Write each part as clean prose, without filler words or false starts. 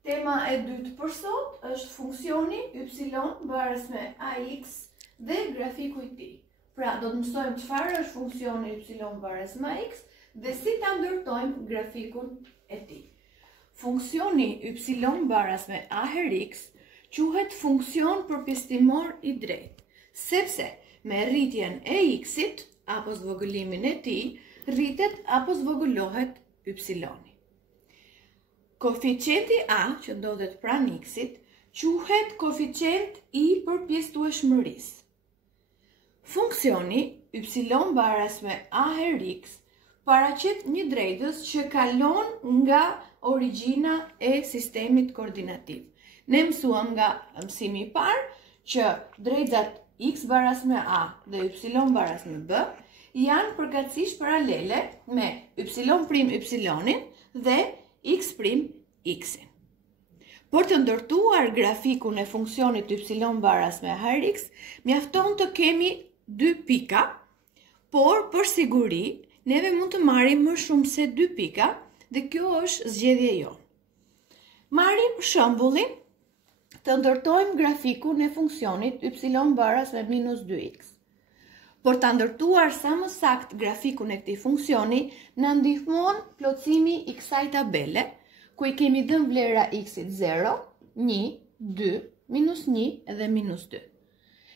Tema e dytë për sot është funksioni y bares me ax dhe grafiku i tij. Pra, do të mësojmë çfarë është funksioni y bares me ax dhe si ta ndërtojmë grafikun e tij. Funksioni y baras me a her x quhet funksion përpjesëtimor i drejtë, sepse me rritjen e x-it apo zvogëlimin e tij rritet apo zvogëlohet y-i. Koeficienti a, që ndodhet pranë x-it, quhet koeficient i përpjesëtueshmërisë. Funksioni y baras me a her x paraqet një drejtës që kalon nga origjina e sistemit koordinativ. Ne mësuam nga mësimi i parë që drejtat x baras me a dhe y baras me b janë përkatësisht paralele me y'-y-in dhe x'-x-in. Për të ndërtuar grafikun e funksionit y baras me a x, mjafton të kemi dy pika, por për siguri neve mund të marrim më shumë se dy pika dhe kjo është zgjedhja jonë. Marrim shembullin të ndërtojmë grafikun e funksionit y baras me minus 2x. Për të ndërtuar sa më sakt grafikun e këtij funksioni, na ndihmon plotësimi i kësaj tabele, ku i kemi dhënë vlera x-it 0, 1, 2, minus 1 dhe minus 2.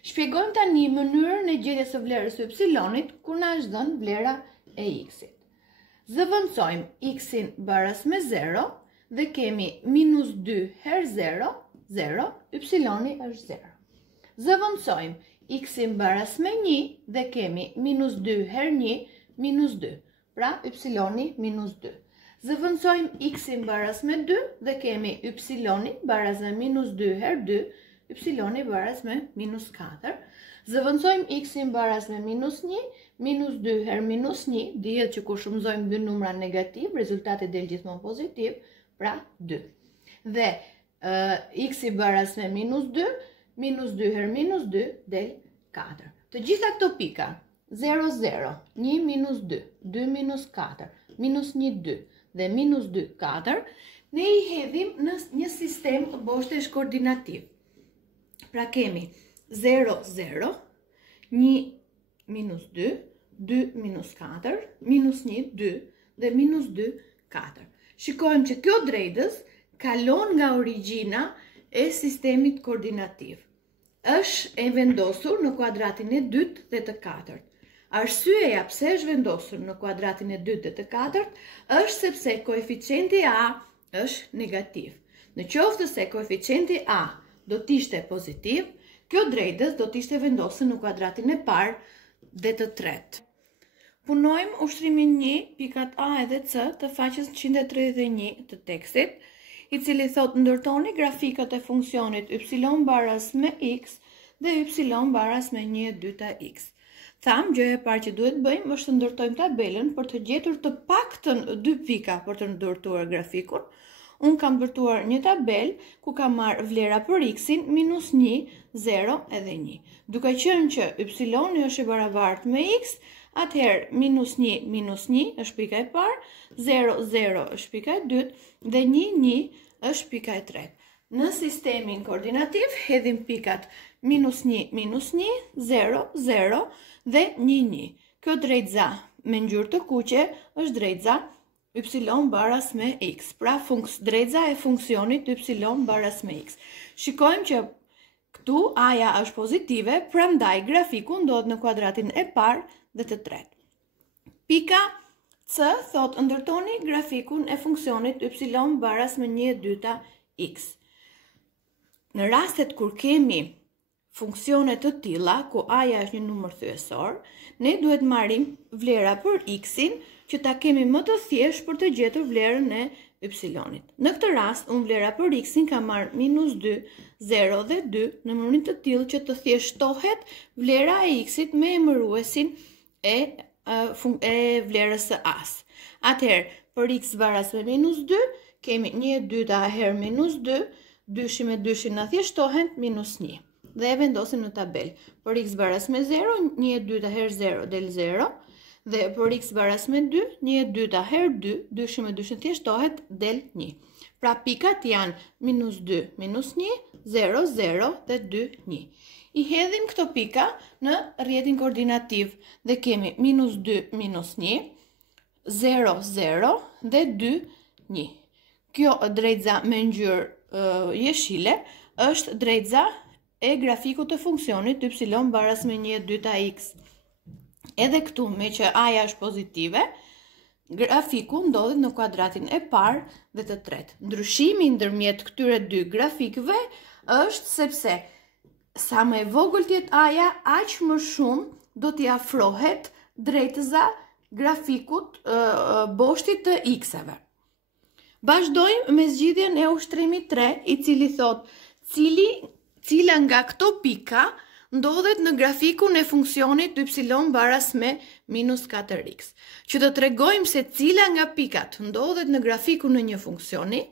Shpjegojmë tani mënyrën e gjetjes së vlerës së y-it, ku na është dhënë vlera e x-it. Zëvendësojmë x-in baras me 0 dhe kemi minus 2 her 0, 0, y-i është 0. Zëvendësojmë x-in baras me 1 dhe kemi minus 2 her 1, minus 2, pra y-i minus 2. Zëvendësojmë x-in baras me 2 dhe kemi y-i baras me minus 2 her 2, y-i baras me minus 4. Zëvendësojmë x-in baras me minus 1, minus 2 her minus 1, dihet që kur shumëzojmë dy numra negativ, rezultati del gjithmonë pozitiv, pra 2. Dhe x-i baras me minus 2, minus 2 her minus 2 del 4. Të gjitha këto pika, 0, 0, 1 minus 2, 2 minus 4, minus 1, 2 dhe minus 2, 4, ne i hedhim në një sistem boshtesh koordinativ. Pra kemi 0, 0, 1 minus 2, 2 minus 4, minus 1, 2 dhe minus 2, 4. Shikojmë që kjo drejtës kalon nga origjina e sistemit koordinativ. Është e vendosur në kuadratin e 2 dhe të 4. Arsyeja pse është vendosur në kuadratin e 2 dhe të 4 është sepse koeficienti a është negativ. Në qoftë se koeficienti a do të ishte pozitiv, kjo drejtës do të ishte vendosur në kuadratin e parë dhe të tretë. Punojmë ushtrimin 1, pikat a edhe c të faqes 131 të tekstit, i cili thot ndërtoni grafikat e funksionit y baras me x dhe y baras me 1/2x. Tham, gjëja e parë që duhet bëjmë është të ndërtojmë tabelën për të gjetur të paktën 2 pika për të ndërtuar grafikun. Unë kam ndërtuar një tabel ku kam marrë vlera për x-in minus 1, 0 edhe 1. Duke qenë që y është i barabartë me x, atëherë minus 1, minus 1 është pika e parë, 0, 0 është pika e dytë dhe 1, 1 është pika e tretë. Në sistemin koordinativ hedhim pikat minus 1, minus 1, 0, 0 dhe 1, 1. Kjo drejtëza me ngjyrë të kuqe është drejtëza y baras me x. Pra drejtëza e funksionit y baras me x. Shikojmë që këtu a-ja është pozitive, prandaj grafiku ndodhet në kuadratin e parë dhe të tretë. Pika C thot ndërtoni grafikun e funksionit y baras me 1/2x. Në rastet kur kemi funksione të tilla, ku a-ja është një numër thyesor, ne duhet marrim vlera për x-in që ta kemi më të thjesht për të gjetur vlerën e y-it. Në këtë rast, unë vlera për x-in ka marrë minus 2, 0 dhe 2 në mënyrë të tillë që të thjeshtohet vlera e x-it me emëruesin e vlerës së as. Atëherë, për x baras me minus 2, kemi 1/2 her minus 2, 2 me 2 na thjeshtohen minus 1. Dhe e vendosim në tabel. Për x baras me 0, 1/2 her 0 del 0, dhe për x baras me 2, 1/2 her 2, 2 me 2 thjeshtohet del 1. Pra pikat janë minus 2, minus 1, 0, 0 dhe 2, 1. I hedhim këto pika në rrjetin koordinativ dhe kemi minus 2, minus 1, 0, 0 dhe 2, 1. Kjo drejtëza me ngjyrë jeshile është drejtëza e grafikut të funksionit y baras me 1/2x. Edhe këtu, me që a-ja është pozitive, grafiku ndodhet në kuadratin e parë dhe të tretë. Ndryshimi ndërmjet këtyre dy grafikëve është sepse sa më e vogël të jetë a-ja, aq më shumë do t'i afrohet drejtëza grafikut boshtit të x-ave. Vazhdojmë me zgjidhjen e ushtrimit 3, i cili thot cila nga këto pika ndodhet në grafikun e funksionit y baras me minus 4x. Që të tregojmë se cila nga pikat ndodhet në grafikun e një funksioni,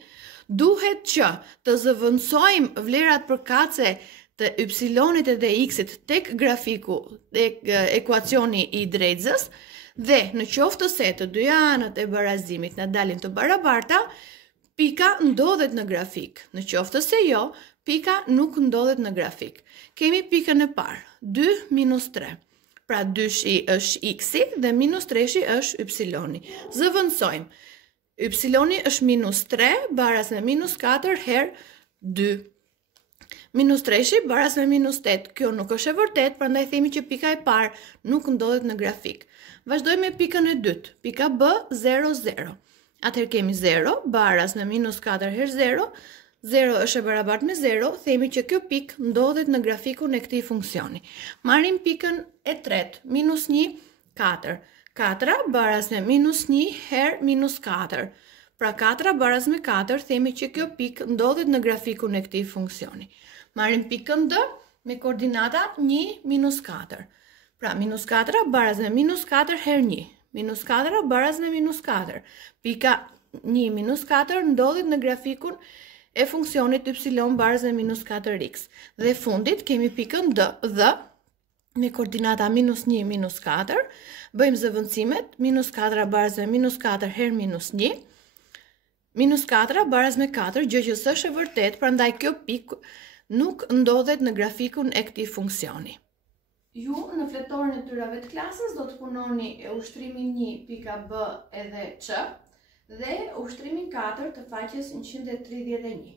duhet që të zëvendësojmë vlerat përkatëse të y-it dhe x-it tek grafiku tek ekuacioni i drejtësës dhe në qoftë se të dyja anët e barazimit na dalin të barabarta, pika ndodhet në grafik. Në qoftë se jo, pika nuk ndodhet në grafik. Kemi pikën e parë, 2 minus 3. Pra 2 është x-i dhe minus 3 është y-i. Zëvendësojmë. Y-i është minus 3 baras me minus 4 herë 2. Minus 3 baras me minus 8. Kjo nuk është e vërtet, prandaj themi që pika e parë nuk ndodhet në grafik. Vazhdojmë me pikën e dytë. Pika B, 0, 0. Atëherë kemi 0 baras me minus 4 herë 0. 0 është e barabart me 0, themi që kjo pik ndodhet në grafikun e këtij funksioni. Marrim pikën e tretë, minus 1, 4. 4 baras me minus 1 herë minus 4. Pra 4 baras me 4, themi që kjo pik ndodhet në grafikun e këtij funksioni. Marrim pikën D me koordinata 1, minus 4. Pra minus 4 baras me minus 4 herë 1. Minus 4 baras me minus 4. Pika 1, minus 4 ndodhet në grafikun e funksionit y baras me minus 4x. Dhe fundit kemi pikën D dhe me koordinata minus 1, minus 4. Bëjmë zëvendësimet, minus 4 baras me minus 4 herë minus 1. Minus 4 baras me 4, gjë që s'është e vërtet, prandaj kjo pik nuk ndodhet në grafikun e këtij funksioni. Ju në fletorin e tyrave të klasës do të punoni ushtrimin 1 pika B edhe C dhe ushtrimin 4 të faqes 131.